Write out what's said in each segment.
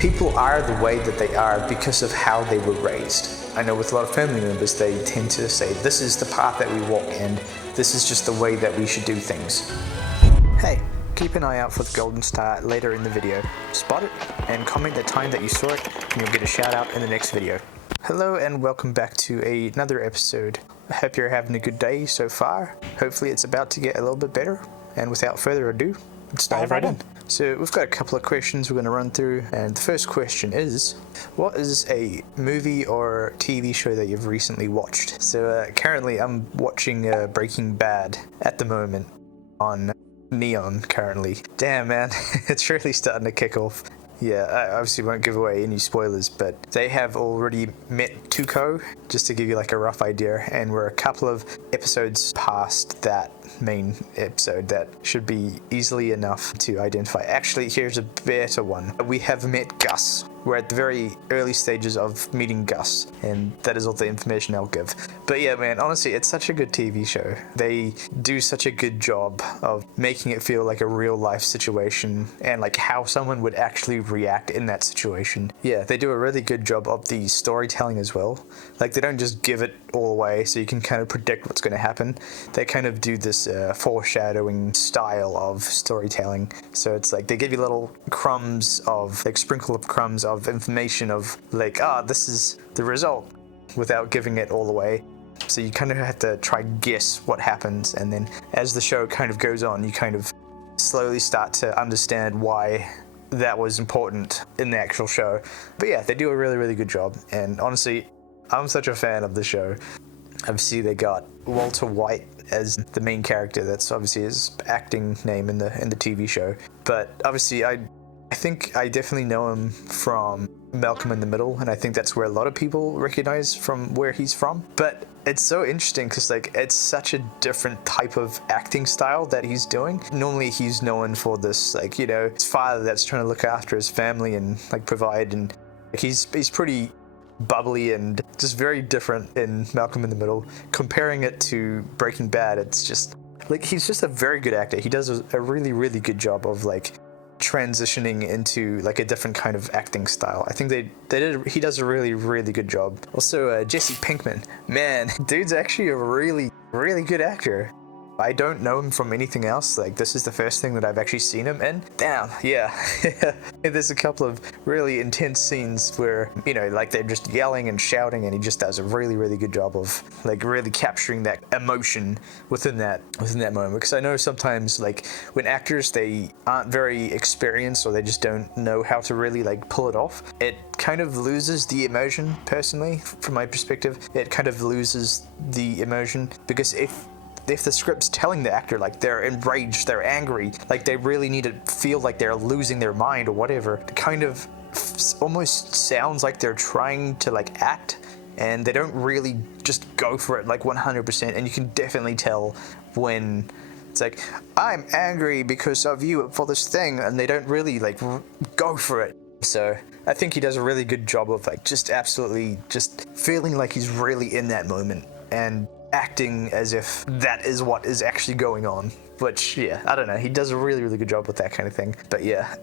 People are the way that they are because of how they were raised. I know with a lot of family members, they tend to say, this is the path that we walk and this is just the way that we should do things. Hey, keep an eye out for the golden star later in the video. Spot it and comment the time that you saw it and you'll get a shout out in the next video. Hello and welcome back to another episode. I hope you're having a good day so far. Hopefully it's about to get a little bit better. And without further ado, let's dive right in. So we've got a couple of questions we're going to run through, and the first question is, what is a movie or TV show that you've recently watched? So currently I'm watching Breaking Bad at the moment on Neon currently. Damn man, it's really starting to kick off. Yeah, I obviously won't give away any spoilers, but they have already met Tuco, just to give you like a rough idea, and we're a couple of episodes past that main episode that should be easily enough to identify. Actually, here's a better one. We have met Gus. We're at the very early stages of meeting Gus, and that is all the information I'll give. But yeah, man, honestly, it's such a good TV show. They do such a good job of making it feel like a real life situation and like how someone would actually react in that situation. Yeah, they do a really good job of the storytelling as well. Like they don't just give it all away so you can kind of predict what's going to happen. They kind of do this foreshadowing style of storytelling. So it's like they give you little crumbs of, like sprinkle of crumbs of information of like, this is the result, without giving it all away. So you kind of have to try guess what happens, and then as the show kind of goes on, you kind of slowly start to understand why that was important in the actual show. But yeah, they do a really, really good job, and honestly, I'm such a fan of the show. Obviously, they got Walter White as the main character. That's obviously his acting name in the TV show. But obviously, I think I definitely know him from Malcolm in the Middle, and I think that's where a lot of people recognize from where he's from. But it's so interesting because like it's such a different type of acting style that he's doing. Normally he's known for this, like, you know, his father that's trying to look after his family and like provide, and like, he's pretty bubbly and just very different in Malcolm in the Middle. Comparing it to Breaking Bad, it's just like he's just a very good actor. He does a really, really good job of like transitioning into like a different kind of acting style. I think he does a really, really good job. Also, Jesse Pinkman, man, dude's actually a really, really good actor. I don't know him from anything else. Like, this is the first thing that I've actually seen him in. Damn, yeah. There's a couple of really intense scenes where, you know, like they're just yelling and shouting, and he just does a really, really good job of like really capturing that emotion within that moment. Because I know sometimes like when actors, they aren't very experienced or they just don't know how to really like pull it off, it kind of loses the emotion. Personally, from my perspective, it kind of loses the emotion, because if the script's telling the actor like they're enraged, they're angry, like they really need to feel like they're losing their mind or whatever, it kind of almost sounds like they're trying to like act, and they don't really just go for it like 100%. And you can definitely tell when it's like, I'm angry because of you for this thing, and they don't really like go for it. So I think he does a really good job of like just absolutely just feeling like he's really in that moment and acting as if that is what is actually going on. Which, yeah, I don't know, he does a really, really good job with that kind of thing. But yeah.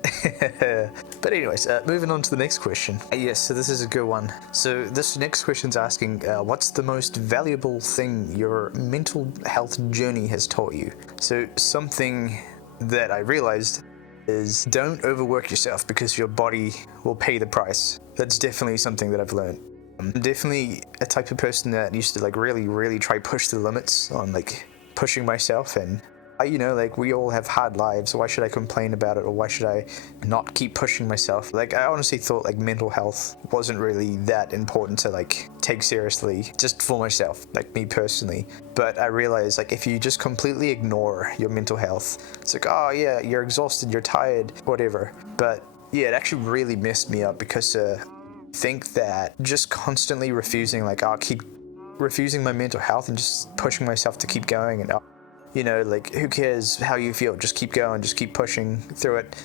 But anyways, moving on to the next question. Yes, so this is a good one. So this next question's asking, what's the most valuable thing your mental health journey has taught you? So something that I realized is don't overwork yourself, because your body will pay the price. That's definitely something that I've learned. I'm definitely a type of person that used to like really, really try push the limits on like pushing myself, and you know, like we all have hard lives. Why should I complain about it, or why should I not keep pushing myself? Like I honestly thought like mental health wasn't really that important to like take seriously just for myself, like me personally. But I realized like if you just completely ignore your mental health, it's like, oh yeah, you're exhausted, you're tired, whatever. But yeah, it actually really messed me up, because think that just constantly refusing, like I'll keep refusing my mental health and just pushing myself to keep going, and you know, like who cares how you feel, just keep going, just keep pushing through it.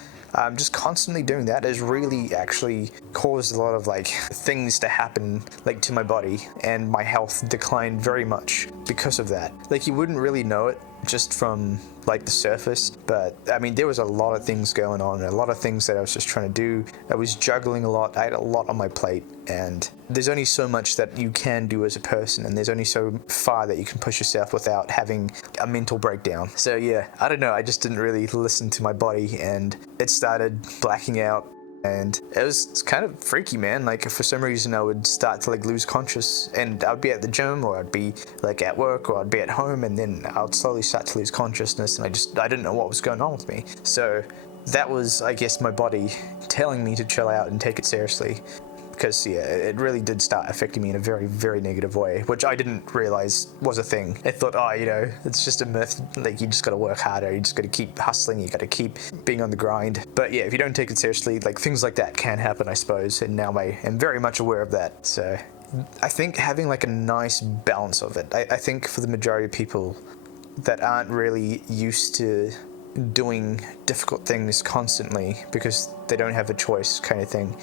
Just constantly doing that has really actually caused a lot of like things to happen like to my body, and my health declined very much because of that. Like you wouldn't really know it just from like the surface, but I mean there was a lot of things going on, a lot of things that I was just trying to do. I was juggling a lot, I had a lot on my plate, and there's only so much that you can do as a person, and there's only so far that you can push yourself without having a mental breakdown. So yeah, I don't know, I just didn't really listen to my body, and it started blacking out. And it was kind of freaky, man. Like for some reason I would start to like lose conscious, and I'd be at the gym, or I'd be like at work, or I'd be at home, and then I would slowly start to lose consciousness, and I didn't know what was going on with me. So that was, I guess, my body telling me to chill out and take it seriously. Because yeah, it really did start affecting me in a very, very negative way, which I didn't realize was a thing. I thought, oh, you know, it's just a myth. Like you just got to work harder. You just got to keep hustling. You got to keep being on the grind. But yeah, if you don't take it seriously, like things like that can happen, I suppose. And now I am very much aware of that. So I think having like a nice balance of it. I think for the majority of people that aren't really used to doing difficult things constantly because they don't have a choice kind of thing,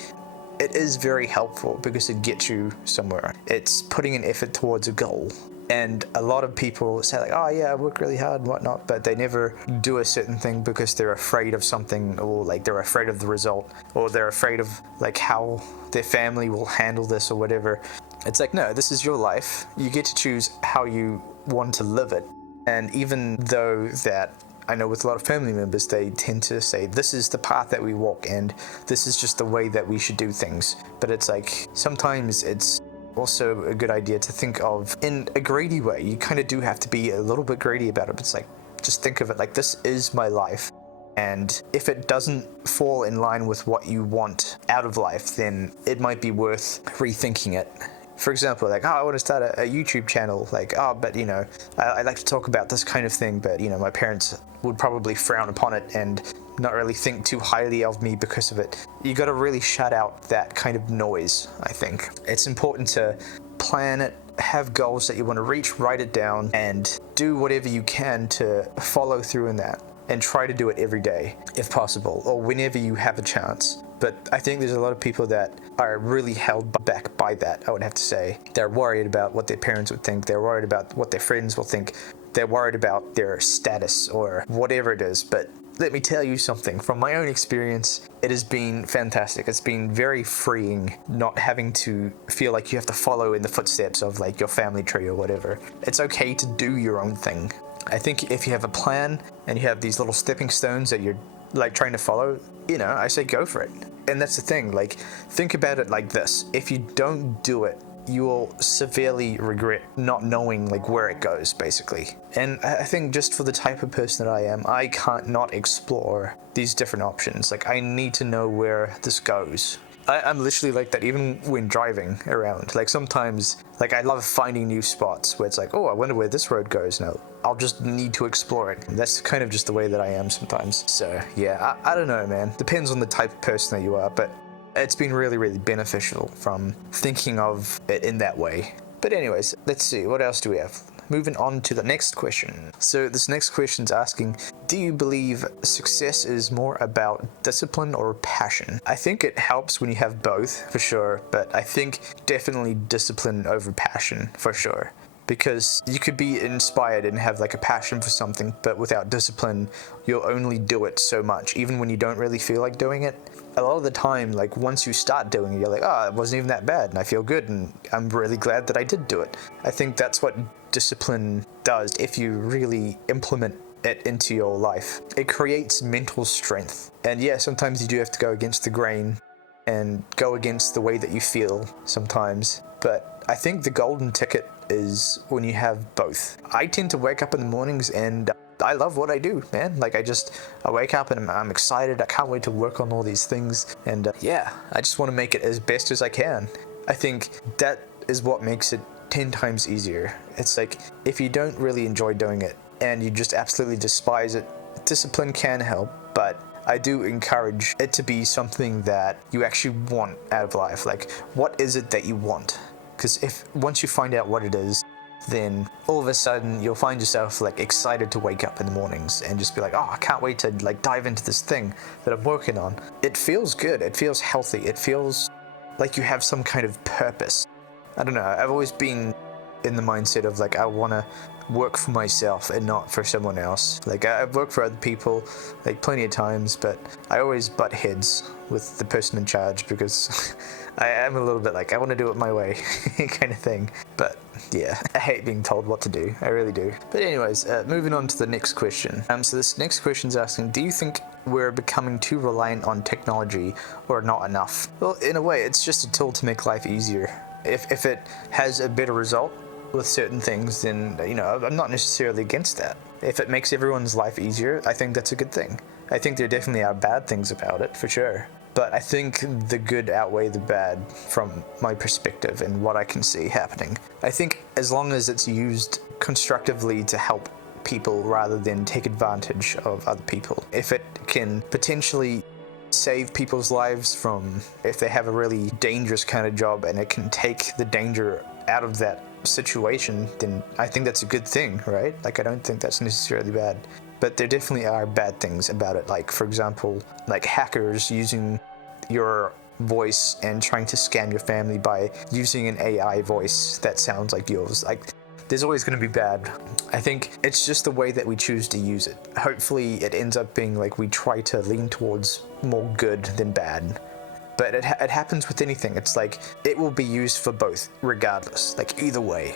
it is very helpful because it gets you somewhere. It's putting an effort towards a goal. And a lot of people say like, oh yeah, I work really hard and whatnot, but they never do a certain thing because they're afraid of something, or like they're afraid of the result, or they're afraid of like how their family will handle this or whatever. It's like, no, this is your life. You get to choose how you want to live it. And even though that I know with a lot of family members, they tend to say, this is the path that we walk and this is just the way that we should do things. But it's like, sometimes it's also a good idea to think of in a greedy way. You kind of do have to be a little bit greedy about it. But it's like, just think of it like, this is my life. And if it doesn't fall in line with what you want out of life, then it might be worth rethinking it. For example, like, oh, I want to start a YouTube channel, like, oh, but, you know, I like to talk about this kind of thing, but, you know, my parents would probably frown upon it and not really think too highly of me because of it. You got to really shut out that kind of noise, I think. It's important to plan it, have goals that you want to reach, write it down, and do whatever you can to follow through in that, and try to do it every day, if possible, or whenever you have a chance. But I think there's a lot of people that are really held back by that, I would have to say. They're worried about what their parents would think. They're worried about what their friends will think. They're worried about their status or whatever it is. But let me tell you something. From my own experience, it has been fantastic. It's been very freeing not having to feel like you have to follow in the footsteps of like your family tree or whatever. It's okay to do your own thing. I think if you have a plan and you have these little stepping stones that you're like trying to follow, you know, I say go for it. And that's the thing, like, think about it like this. If you don't do it, you will severely regret not knowing like where it goes, basically. And I think just for the type of person that I am, I can't not explore these different options. Like, I need to know where this goes. I'm literally like that even when driving around. Like sometimes, like I love finding new spots where it's like, oh, I wonder where this road goes now. I'll just need to explore it. That's kind of just the way that I am sometimes. So yeah, I don't know, man. Depends on the type of person that you are, but it's been really, really beneficial from thinking of it in that way. But anyways, let's see, what else do we have? Moving on to the next question. So this next question is asking, do you believe success is more about discipline or passion? I think it helps when you have both, for sure, but I think definitely discipline over passion, for sure. Because you could be inspired and have like a passion for something, but without discipline, you'll only do it so much, even when you don't really feel like doing it. A lot of the time, like once you start doing it, you're like, oh, it wasn't even that bad, and I feel good, and I'm really glad that I did do it. I think that's what discipline does if you really implement it into your life. It creates mental strength. And yeah, sometimes you do have to go against the grain and go against the way that you feel sometimes. But I think the golden ticket is when you have both. I tend to wake up in the mornings and I love what I do, man. Like I wake up and I'm excited. I can't wait to work on all these things. And yeah, I just want to make it as best as I can. I think that is what makes it 10 times easier. It's like, if you don't really enjoy doing it and you just absolutely despise it, discipline can help, but I do encourage it to be something that you actually want out of life. Like, what is it that you want? Because if once you find out what it is, then all of a sudden you'll find yourself like excited to wake up in the mornings and just be like, oh, I can't wait to like dive into this thing that I'm working on. It feels good. It feels healthy. It feels like you have some kind of purpose. I don't know. I've always been in the mindset of like, I want to work for myself and not for someone else. Like, I've worked for other people, like, plenty of times, but I always butt heads with the person in charge because I am a little bit like, I want to do it my way kind of thing. But yeah, I hate being told what to do. I really do. But anyways, moving on to the next question. So this next question is asking, do you think we're becoming too reliant on technology or not enough? Well, in a way, it's just a tool to make life easier. If it has a better result with certain things, then, you know, I'm not necessarily against that. If it makes everyone's life easier, I think that's a good thing. I think there definitely are bad things about it, for sure. But I think the good outweigh the bad from my perspective and what I can see happening. I think as long as it's used constructively to help people rather than take advantage of other people, if it can potentially save people's lives from, if they have a really dangerous kind of job and it can take the danger out of that situation, then I think that's a good thing, right? Like, I don't think that's necessarily bad. But there definitely are bad things about it, like, for example, like hackers using your voice and trying to scam your family by using an AI voice that sounds like yours. Like, there's always going to be bad. I think it's just the way that we choose to use it. Hopefully it ends up being like we try to lean towards more good than bad. But it happens with anything. It's like, it will be used for both, regardless, like either way.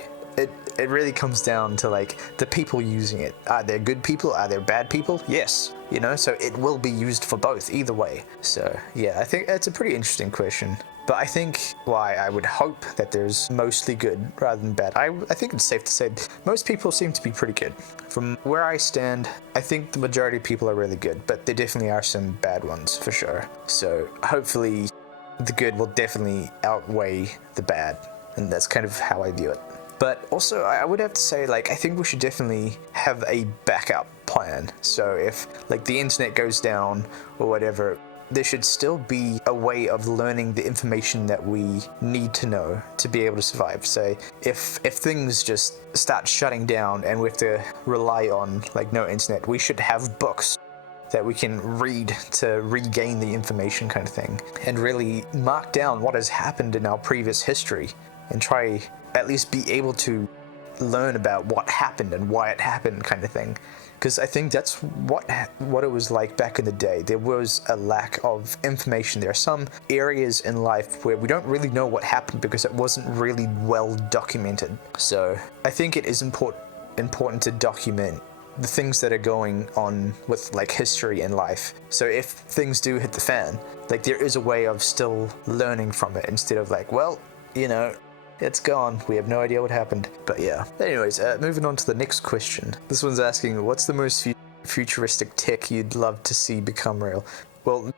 It really comes down to like the people using it. Are there good people? Are there bad people? Yes. You know, so it will be used for both either way. So yeah, I think it's a pretty interesting question. But I think why I would hope that there's mostly good rather than bad. I think it's safe to say most people seem to be pretty good. From where I stand, I think the majority of people are really good, but there definitely are some bad ones for sure. So hopefully the good will definitely outweigh the bad, and that's kind of how I view it. But also, I would have to say, like, I think we should definitely have a backup plan. So if, like, the internet goes down or whatever, there should still be a way of learning the information that we need to know to be able to survive. So if things just start shutting down and we have to rely on, like, no internet, we should have books that we can read to regain the information kind of thing, and really mark down what has happened in our previous history and try at least be able to learn about what happened and why it happened kind of thing. Because I think that's what it was like back in the day. There was a lack of information. There are some areas in life where we don't really know what happened because it wasn't really well documented. So I think it is important to document the things that are going on with, like, history in life. So if things do hit the fan, like, there is a way of still learning from it instead of like, well, you know, it's gone, we have no idea what happened. But yeah. Anyways, moving on to the next question. This one's asking, what's the most futuristic tech you'd love to see become real? Well,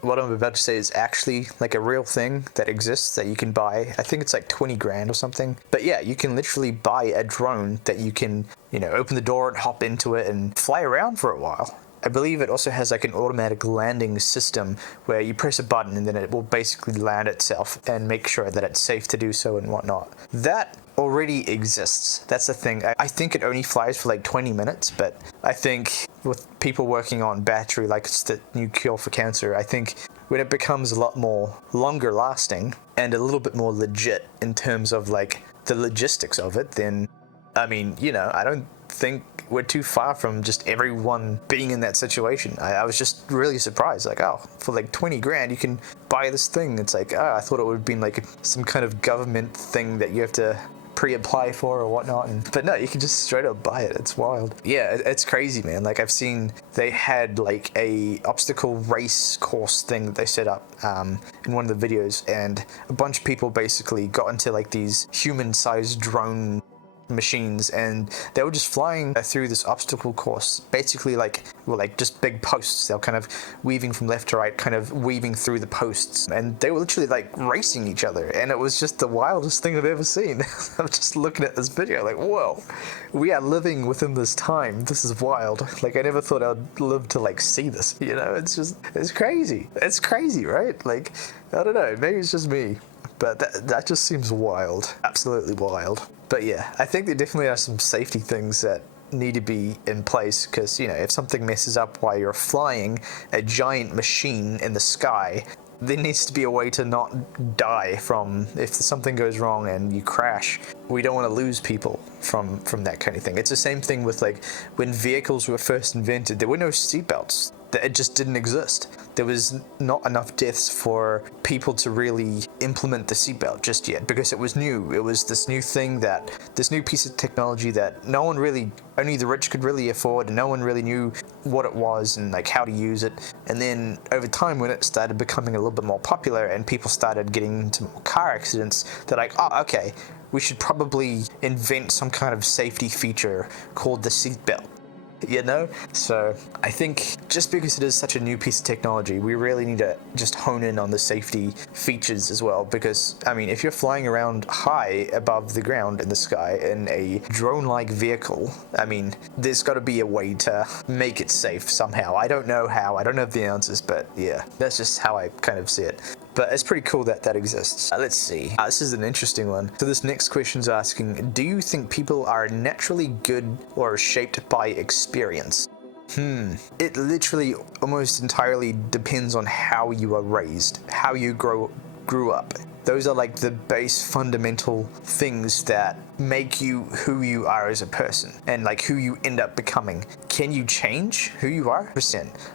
what I'm about to say is actually like a real thing that exists that you can buy. I think it's like 20 grand or something. But yeah, you can literally buy a drone that you can, you know, open the door and hop into it and fly around for a while. I believe it also has like an automatic landing system where you press a button and then it will basically land itself and make sure that it's safe to do so and whatnot. That already exists. That's the thing. I think it only flies for like 20 minutes, but I think with people working on battery, like it's the new cure for cancer, I think when it becomes a lot more longer lasting and a little bit more legit in terms of like the logistics of it, then, I mean, you know, I don't think we're too far from just everyone being in that situation. I was just really surprised, like, oh, for like 20 grand you can buy this thing. It's like, oh, I thought it would have been like some kind of government thing that you have to pre-apply for or whatnot, but no, you can just straight up buy it. It's wild. Yeah, it's crazy, man. Like, I've seen they had like a obstacle race course thing that they set up in one of the videos, and a bunch of people basically got into like these human-sized drone machines, and they were just flying through this obstacle course, basically like just big posts. They were kind of weaving from left to right, kind of weaving through the posts, and they were literally like racing each other, and it was just the wildest thing I've ever seen. I'm just looking at this video like, whoa, we are living within this time. This is wild. Like, I never thought I'd live to like see this, you know? It's crazy. It's crazy, right? Like, I don't know, maybe it's just me, but that just seems wild. Absolutely wild. But yeah, I think there definitely are some safety things that need to be in place, because, you know, if something messes up while you're flying a giant machine in the sky, there needs to be a way to not die from, if something goes wrong and you crash, we don't want to lose people from that kind of thing. It's the same thing with like when vehicles were first invented, there were no seatbelts. It just didn't exist. There was not enough deaths for people to really implement the seatbelt just yet because it was new. It was this new thing this new piece of technology that no one really, only the rich could really afford, and no one really knew what it was and like how to use it. And then over time, when it started becoming a little bit more popular and people started getting into more car accidents, they're like, oh, okay, we should probably invent some kind of safety feature called the seatbelt. You know? So I think just because it is such a new piece of technology, we really need to just hone in on the safety features as well, because I mean, if you're flying around high above the ground in the sky in a drone-like vehicle, I mean, there's got to be a way to make it safe somehow. I don't know how, I don't have the answers, but yeah, that's just how I kind of see it. But it's pretty cool that that exists. Let's see. This is an interesting one. So this next question is asking, do you think people are naturally good or shaped by experience? It literally almost entirely depends on how you are raised, how you grew up. Those are like the base fundamental things that make you who you are as a person and like who you end up becoming. Can you change who you are?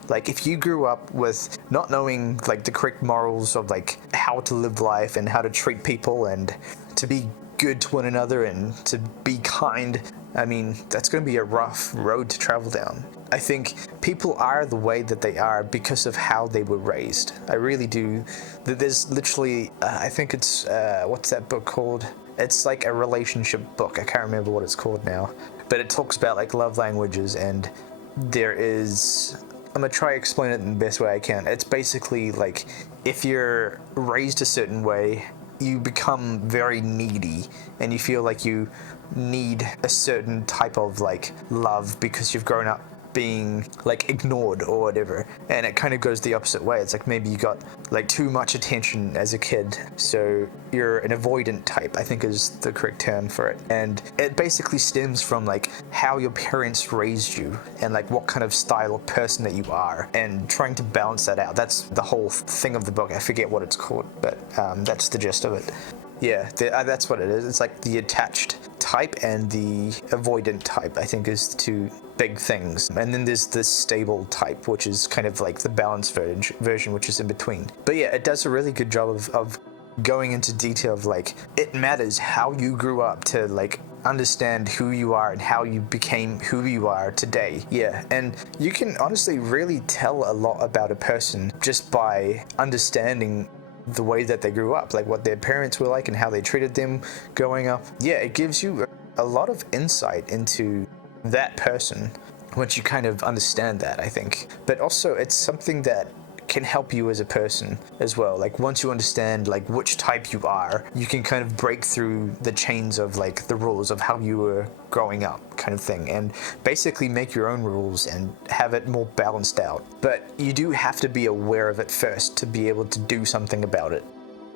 Like if you grew up with not knowing like the correct morals of like how to live life and how to treat people and to be good to one another and to be kind, I mean, that's going to be a rough road to travel down. I think people are the way that they are because of how they were raised. I really do. There's literally, I think it's, what's that book called? It's like a relationship book. I can't remember what it's called now. But it talks about like love languages, and there is, I'm going to try to explain it in the best way I can. It's basically like if you're raised a certain way, you become very needy and you feel like you need a certain type of like love because you've grown up being like ignored or whatever, and it kind of goes the opposite way. It's like maybe you got like too much attention as a kid, so you're an avoidant type, I think is the correct term for it. And it basically stems from like how your parents raised you and like what kind of style of person that you are, and trying to balance that out. That's the whole thing of the book. I forget what it's called, but that's the gist of it. Yeah, that's what it is. It's like the attached type and the avoidant type, I think, is the two big things. And then there's the stable type, which is kind of like the balanced version, which is in between. But yeah, it does a really good job of going into detail of like, it matters how you grew up to like understand who you are and how you became who you are today. Yeah, and you can honestly really tell a lot about a person just by understanding the way that they grew up, like what their parents were like and how they treated them growing up. Yeah, it gives you a lot of insight into that person once you kind of understand that, I think. But also it's something that can help you as a person as well. Like once you understand like which type you are, you can kind of break through the chains of like the rules of how you were growing up kind of thing, and basically make your own rules and have it more balanced out. But you do have to be aware of it first to be able to do something about it,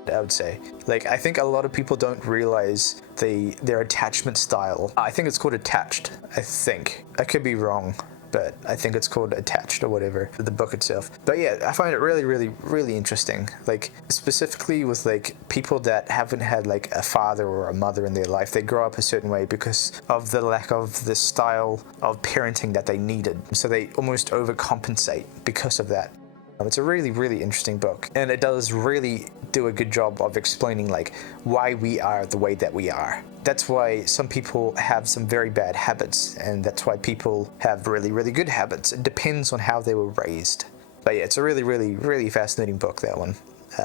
I would say. Like, I think a lot of people don't realize their attachment style. I think it's called attached, I think. I could be wrong, but I think it's called Attached or whatever, the book itself. But yeah, I find it really, really, really interesting. Like, specifically with like people that haven't had like a father or a mother in their life. They grow up a certain way because of the lack of the style of parenting that they needed. So they almost overcompensate because of that. It's a really, really interesting book, and it does really do a good job of explaining like why we are the way that we are. That's why some people have some very bad habits, and that's why people have really, really good habits. It depends on how they were raised. But yeah, it's a really, really, really fascinating book, that one.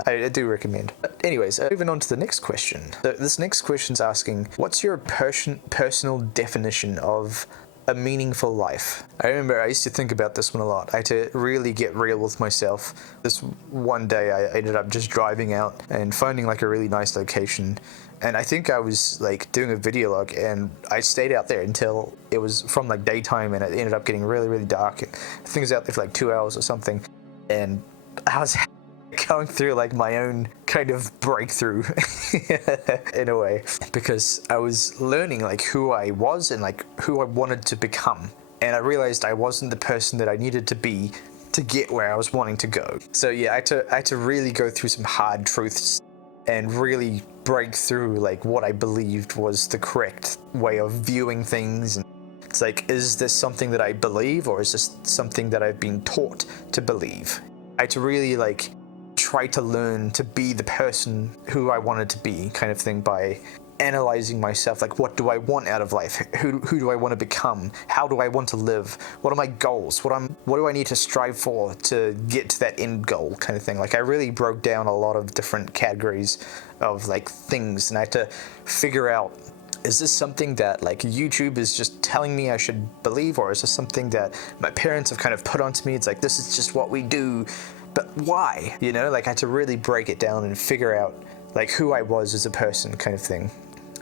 I do recommend. But anyways, moving on to the next question. So this next question is asking, what's your personal definition of a meaningful life? I remember I used to think about this one a lot. I had to really get real with myself. This one day I ended up just driving out and finding like a really nice location. And I think I was like doing a video log, and I stayed out there until it was from like daytime, and it ended up getting really, really dark. I think I was out there for like 2 hours or something. And I was going through like my own kind of breakthrough in a way, because I was learning like who I was and like who I wanted to become, and I realized I wasn't the person that I needed to be to get where I was wanting to go. So yeah, I had to really go through some hard truths and really break through like what I believed was the correct way of viewing things. And it's like, is this something that I believe, or is this something that I've been taught to believe? I had to really like try to learn to be the person who I wanted to be, kind of thing, by analyzing myself. Like, what do I want out of life? Who do I want to become? How do I want to live? What are my goals? What do I need to strive for to get to that end goal, kind of thing? Like, I really broke down a lot of different categories of like things, and I had to figure out, is this something that like YouTube is just telling me I should believe, or is this something that my parents have kind of put onto me? It's like, this is just what we do, but why? You know, like I had to really break it down and figure out like who I was as a person, kind of thing,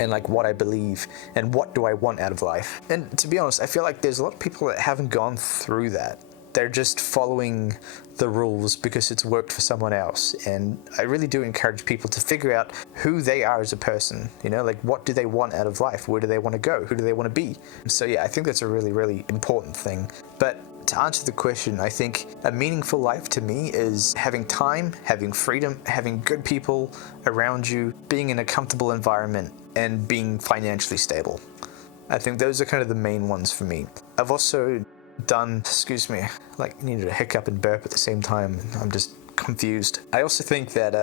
and like what I believe and what do I want out of life. And to be honest, I feel like there's a lot of people that haven't gone through that. They're just following the rules because it's worked for someone else. And I really do encourage people to figure out who they are as a person, you know, like what do they want out of life? Where do they want to go? Who do they want to be? So yeah, I think that's a really, really important thing. But to answer the question, I think a meaningful life to me is having time, having freedom, having good people around you, being in a comfortable environment, and being financially stable. I think those are kind of the main ones for me. I've also done, excuse me, like needed a hiccup and burp at the same time. I'm just confused. I also think that,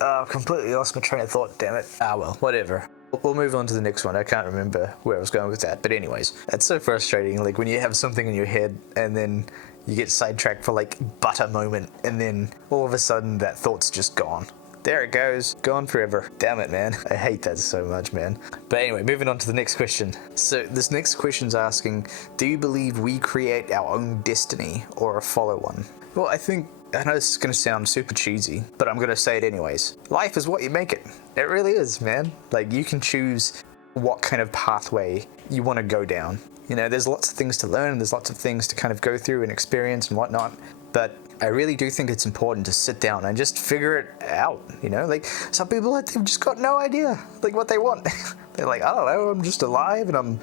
I've completely lost my train of thought, damn it. Ah well, whatever. We'll move on to the next one. I can't remember where I was going with that. But anyways, it's so frustrating. Like when you have something in your head and then you get sidetracked for like but a moment, and then all of a sudden that thought's just gone. There it goes, gone forever. Damn it, man. I hate that so much, man. But anyway, moving on to the next question. So this next question's asking, do you believe we create our own destiny or follow one? Well, I know this is going to sound super cheesy, but I'm going to say it anyways. Life is what you make it. It really is, man. Like, you can choose what kind of pathway you want to go down. You know, there's lots of things to learn, there's lots of things to kind of go through and experience and whatnot, but I really do think it's important to sit down and just figure it out, you know? Like, some people, they've just got no idea, like, what they want. They're like, I don't know, I'm just alive and I'm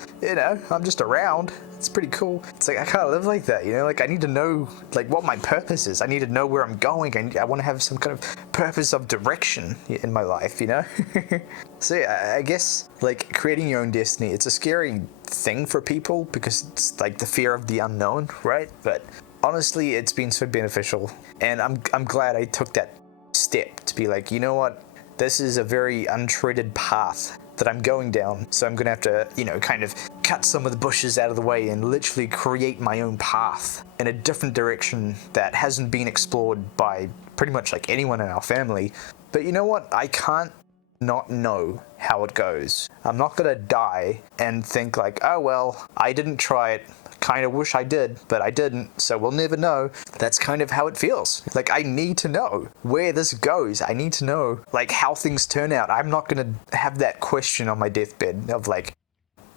just around. It's pretty cool. It's like, I can't live like that, you know? Like, I need to know, like, what my purpose is. I need to know where I'm going. I want to have some kind of purpose of direction in my life, you know? So, yeah, I guess, like, creating your own destiny, it's a scary thing for people because it's, like, the fear of the unknown, right? But honestly, it's been so beneficial. And I'm glad I took that step to be like, you know what? This is a very untreaded path that I'm going down, so I'm gonna have to, you know, kind of cut some of the bushes out of the way and literally create my own path in a different direction that hasn't been explored by pretty much like anyone in our family. But you know what? I can't not know how it goes. I'm not gonna die and think like, oh well, I didn't try it. Kind of wish I did, but I didn't, so we'll never know. That's kind of how it feels. Like, I need to know where this goes. I need to know, like, how things turn out. I'm not gonna have that question on my deathbed of like,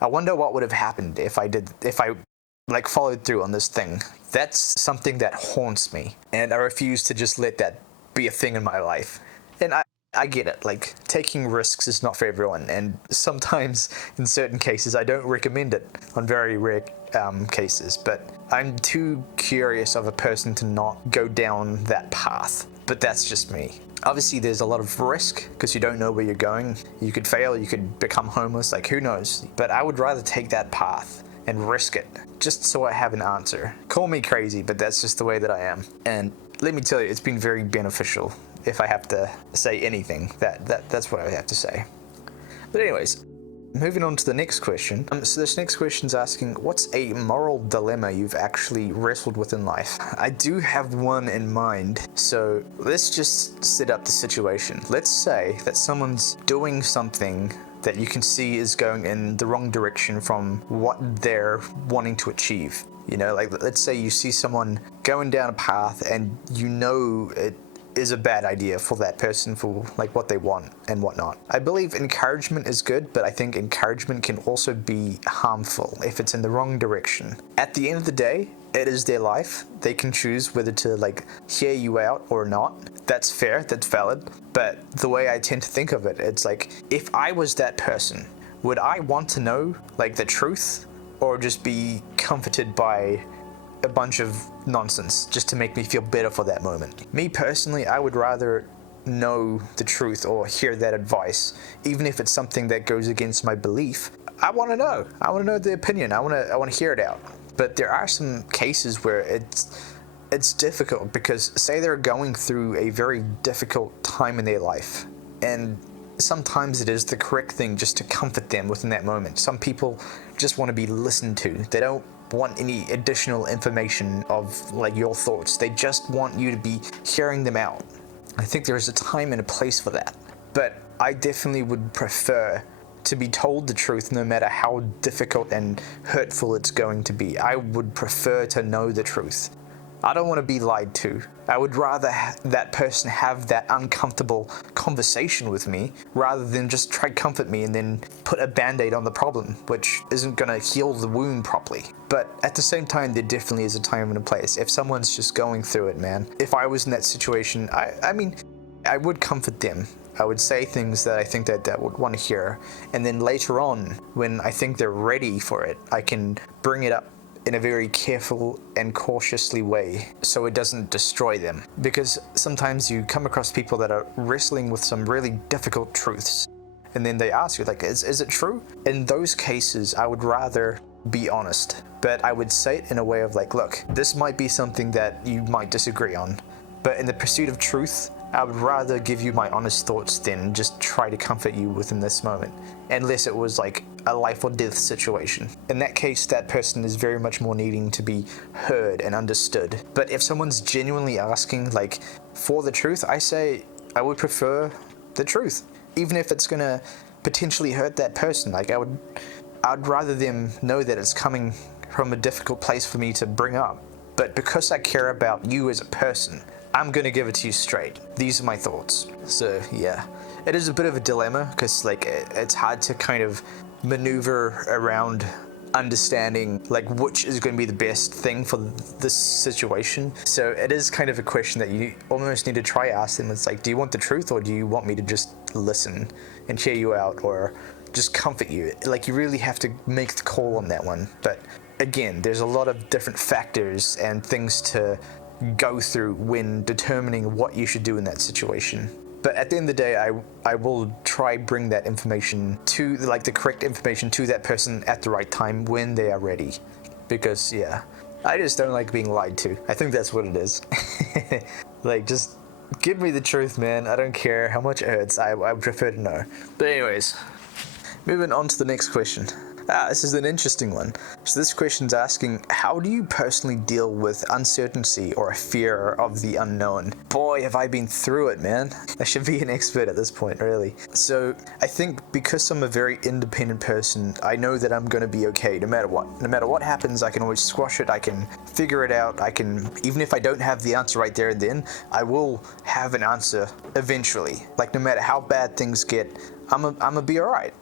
I wonder what would have happened if I like followed through on this thing. That's something that haunts me, and I refuse to just let that be a thing in my life. And I get it, like, taking risks is not for everyone, and sometimes, in certain cases, I don't recommend it on very rare cases, but I'm too curious of a person to not go down that path. But that's just me. Obviously, there's a lot of risk, because you don't know where you're going. You could fail, you could become homeless, like, who knows? But I would rather take that path and risk it, just so I have an answer. Call me crazy, but that's just the way that I am. And let me tell you, it's been very beneficial. If I have to say anything, that's what I have to say. But anyways, moving on to the next question. So this next question's asking, what's a moral dilemma you've actually wrestled with in life? I do have one in mind, so let's just set up the situation. Let's say that someone's doing something that you can see is going in the wrong direction from what they're wanting to achieve. You know, like, let's say you see someone going down a path and you know it is a bad idea for that person, for like what they want and whatnot. I believe encouragement is good, but I think encouragement can also be harmful if it's in the wrong direction. At the end of the day, it is their life. They can choose whether to like hear you out or not. That's fair, that's valid. But the way I tend to think of it, it's like, if I was that person, would I want to know like the truth, or just be comforted by a bunch of nonsense just to make me feel better for that moment. Me personally, I would rather know the truth or hear that advice, even if it's something that goes against my belief. I want to know. I want to know the opinion. I want to hear it out. But there are some cases where it's difficult, because say they're going through a very difficult time in their life, and sometimes it is the correct thing just to comfort them within that moment. Some people just want to be listened to. They don't want any additional information of like your thoughts. They just want you to be hearing them out. I think there is a time and a place for that. But I definitely would prefer to be told the truth, no matter how difficult and hurtful it's going to be. I would prefer to know the truth. I don't want to be lied to. I would rather that person have that uncomfortable conversation with me rather than just try to comfort me and then put a band-aid on the problem, which isn't going to heal the wound properly. But at the same time, there definitely is a time and a place. If someone's just going through it, man, if I was in that situation, I mean, I would comfort them. I would say things that I think that would want to hear. And then later on, when I think they're ready for it, I can bring it up in a very careful and cautiously way so it doesn't destroy them. Because sometimes you come across people that are wrestling with some really difficult truths, and then they ask you, like, is it true? In those cases, I would rather be honest, but I would say it in a way of like, look, this might be something that you might disagree on, but in the pursuit of truth, I would rather give you my honest thoughts than just try to comfort you within this moment, unless it was like a life or death situation. In that case, that person is very much more needing to be heard and understood. But if someone's genuinely asking like for the truth, I say I would prefer the truth, even if it's gonna potentially hurt that person. Like I'd rather them know that it's coming from a difficult place for me to bring up. But because I care about you as a person, I'm gonna give it to you straight. These are my thoughts. So yeah, it is a bit of a dilemma, because like it's hard to kind of maneuver around understanding like which is going to be the best thing for this situation. So it is kind of a question that you almost need to try ask them. It's like, do you want the truth, or do you want me to just listen and hear you out, or just comfort you? Like, you really have to make the call on that one. But again, there's a lot of different factors and things to go through when determining what you should do in that situation. But at the end of the day, I will try bring that information to, like, the correct information to that person at the right time when they are ready. Because yeah, I just don't like being lied to. I think that's what it is. Like, just give me the truth, man. I don't care how much it hurts. I prefer to know. But anyways, moving on to the next question. This is an interesting one. So this question's asking, how do you personally deal with uncertainty or fear of the unknown? Boy, have I been through it, man. I should be an expert at this point, really. So I think because I'm a very independent person, I know that I'm going to be okay no matter what. No matter what happens, I can always squash it. I can figure it out. I can, even if I don't have the answer right there and then, I will have an answer eventually. Like, no matter how bad things get, I'm gonna be alright.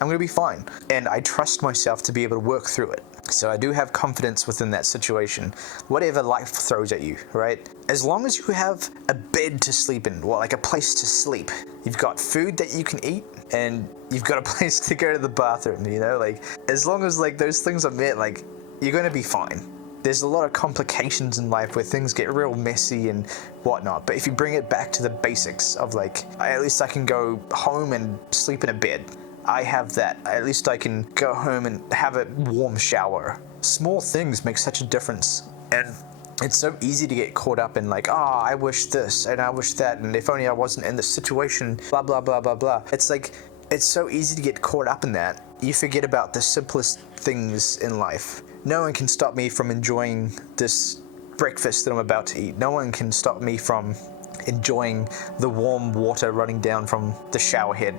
I'm going to be fine. And I trust myself to be able to work through it. So I do have confidence within that situation, whatever life throws at you, right? As long as you have a bed to sleep in, well, like a place to sleep, you've got food that you can eat, and you've got a place to go to the bathroom, you know? Like, as long as like those things are met, like, you're going to be fine. There's a lot of complications in life where things get real messy and whatnot, but if you bring it back to the basics of like, at least I can go home and sleep in a bed. I have that. At least I can go home and have a warm shower. Small things make such a difference. And it's so easy to get caught up in like, oh, I wish this and I wish that, and if only I wasn't in this situation, blah, blah, blah, blah, blah. It's like, it's so easy to get caught up in that. You forget about the simplest things in life. No one can stop me from enjoying this breakfast that I'm about to eat. No one can stop me from enjoying the warm water running down from the shower head.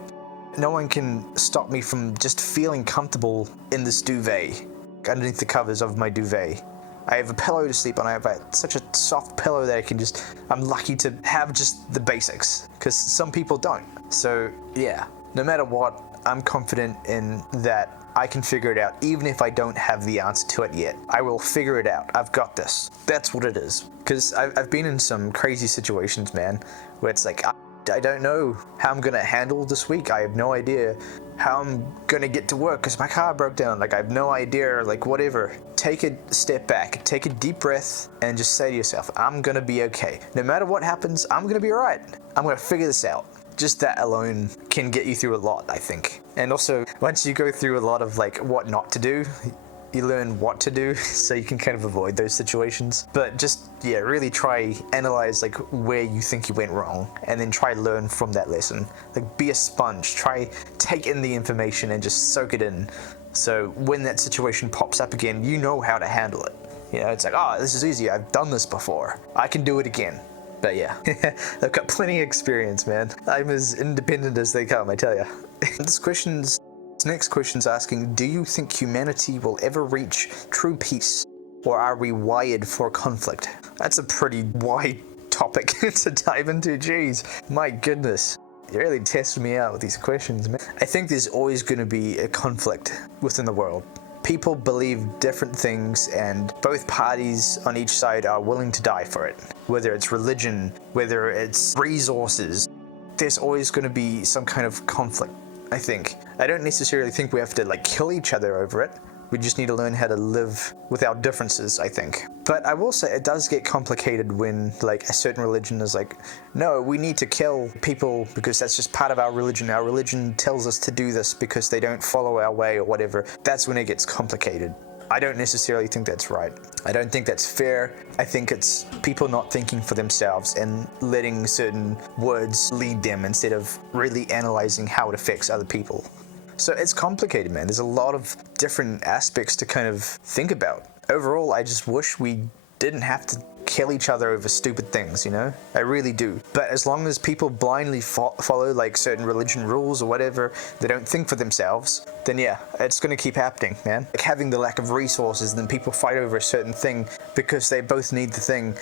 No one can stop me from just feeling comfortable in this duvet, underneath the covers of my duvet. I have a pillow to sleep on. I have such a soft pillow that I'm lucky to have just the basics, because some people don't. So yeah, no matter what, I'm confident in that I can figure it out, even if I don't have the answer to it yet. I will figure it out. I've got this. That's what it is. Because I've been in some crazy situations, man, where it's like, I don't know how I'm gonna handle this week. I have no idea how I'm gonna get to work because my car broke down. Like, I have no idea, like, whatever. Take a step back, take a deep breath, and just say to yourself, I'm gonna be okay. No matter what happens, I'm gonna be alright. I'm gonna figure this out. Just that alone can get you through a lot, I think. And also, once you go through a lot of, like, what not to do, you learn what to do, so you can kind of avoid those situations. But just, yeah, really try analyze like where you think you went wrong, and then try learn from that lesson. Like, be a sponge, try take in the information and just soak it in. So when that situation pops up again, you know how to handle it. You know, it's like, oh, this is easy, I've done this before. I can do it again. But yeah, I've got plenty of experience, man. I'm as independent as they come, I tell ya. This next question's asking, do you think humanity will ever reach true peace, or are we wired for conflict? That's a pretty wide topic to dive into, jeez. My goodness. You really tested me out with these questions, man. I think there's always going to be a conflict within the world. People believe different things, and both parties on each side are willing to die for it. Whether it's religion, whether it's resources, there's always going to be some kind of conflict, I think. I don't necessarily think we have to like kill each other over it. We just need to learn how to live with our differences, I think. But I will say it does get complicated when like a certain religion is like, no, we need to kill people because that's just part of our religion. Our religion tells us to do this because they don't follow our way or whatever. That's when it gets complicated. I don't necessarily think that's right. I don't think that's fair. I think it's people not thinking for themselves and letting certain words lead them instead of really analyzing how it affects other people. So it's complicated, man. There's a lot of different aspects to kind of think about. Overall, I just wish we didn't have to kill each other over stupid things, you know? I really do. But as long as people blindly follow like certain religion rules or whatever, they don't think for themselves, then yeah, it's gonna keep happening, man. Like having the lack of resources, then people fight over a certain thing because they both need the thing.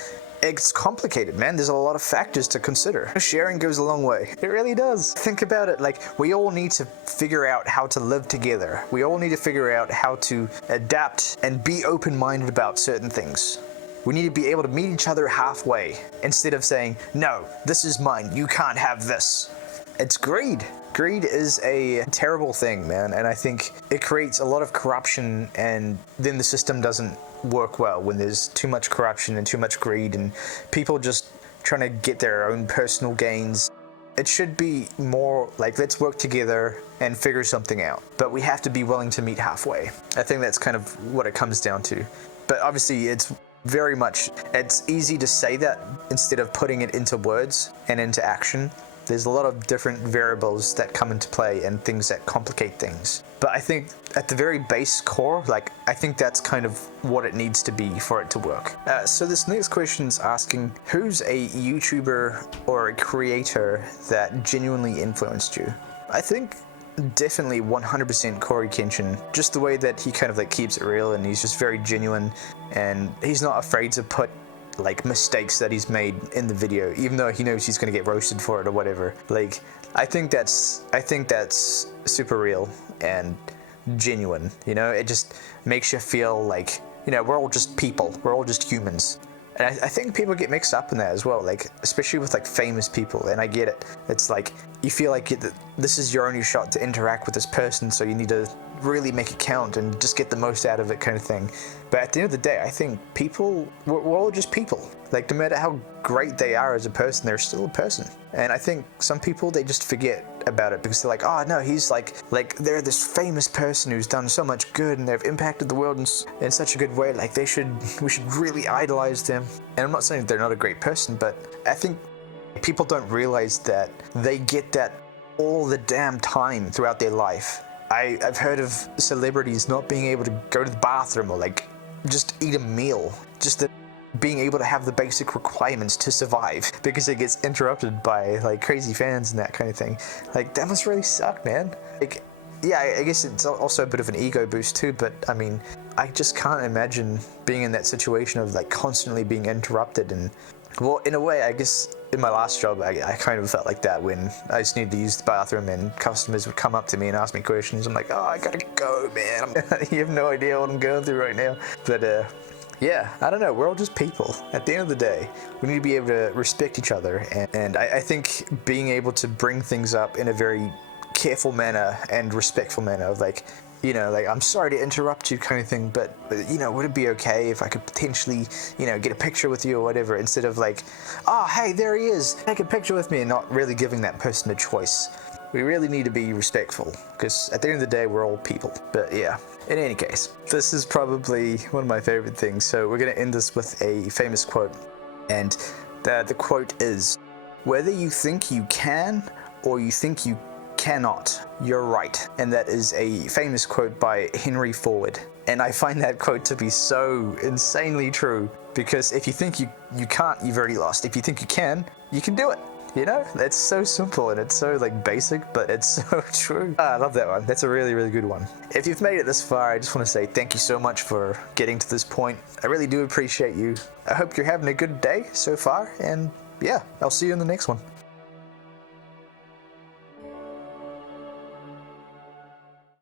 It's complicated, man. There's a lot of factors to consider. Sharing goes a long way. It really does. Think about it, like, we all need to figure out how to live together. We all need to figure out how to adapt and be open-minded about certain things. We need to be able to meet each other halfway, instead of saying, no, this is mine, you can't have this. It's greed. Greed is a terrible thing, man, and I think it creates a lot of corruption, and then the system doesn't work well when there's too much corruption and too much greed and people just trying to get their own personal gains. It should be more like, let's work together and figure something out, but we have to be willing to meet halfway. I think that's kind of what it comes down to. But obviously it's easy to say that instead of putting it into words and into action. There's a lot of different variables that come into play and things that complicate things. But I think at the very base core, like, I think that's kind of what it needs to be for it to work. So this next question is asking, who's a YouTuber or a creator that genuinely influenced you? I think definitely 100% Cory Kenshin. Just the way that he kind of like keeps it real, and he's just very genuine, and he's not afraid to put like mistakes that he's made in the video, even though he knows he's gonna get roasted for it or whatever. Like, I think that's super real and genuine, you know? It just makes you feel like, you know, we're all just people, we're all just humans. And I think people get mixed up in that as well, like, especially with like famous people, and I get it. It's like, you feel like this is your only shot to interact with this person, so you need to really make it count and just get the most out of it, kind of thing. But at the end of the day, I think we're all just people. Like, no matter how great they are as a person, they're still a person. And I think some people, they just forget about it because they're like, oh no, he's like they're this famous person who's done so much good and they've impacted the world in such a good way. Like, we should really idolize them. And I'm not saying they're not a great person, but I think people don't realize that they get that all the damn time throughout their life. I've heard of celebrities not being able to go to the bathroom or like just eat a meal, just being able to have the basic requirements to survive because it gets interrupted by like crazy fans and that kind of thing. Like, that must really suck, man. Like, yeah, I guess it's also a bit of an ego boost too, but I mean, I just can't imagine being in that situation of like constantly being interrupted. And well, in a way, I guess in my last job, I kind of felt like that when I just needed to use the bathroom and customers would come up to me and ask me questions. I'm like, oh, I gotta go, man. You have no idea what I'm going through right now. But yeah, I don't know, we're all just people. At the end of the day, we need to be able to respect each other, and I think being able to bring things up in a very careful manner and respectful manner of like, you know, like, I'm sorry to interrupt you kind of thing, but, you know, would it be okay if I could potentially, you know, get a picture with you or whatever, instead of like, oh, hey, there he is, take a picture with me, and not really giving that person a choice. We really need to be respectful, because at the end of the day, we're all people. But yeah, in any case, this is probably one of my favorite things, so we're going to end this with a famous quote, and the quote is, "Whether you think you can or you think you cannot, you're right." And that is a famous quote by Henry Ford. And I find that quote to be so insanely true, because if you think you can't, you've already lost. If you think you can do it. You know, that's so simple and it's so like basic, but it's so true. I love that one. That's a really, really good one. If you've made it this far, I just want to say thank you so much for getting to this point. I really do appreciate you. I hope you're having a good day so far, and yeah, I'll see you in the next one.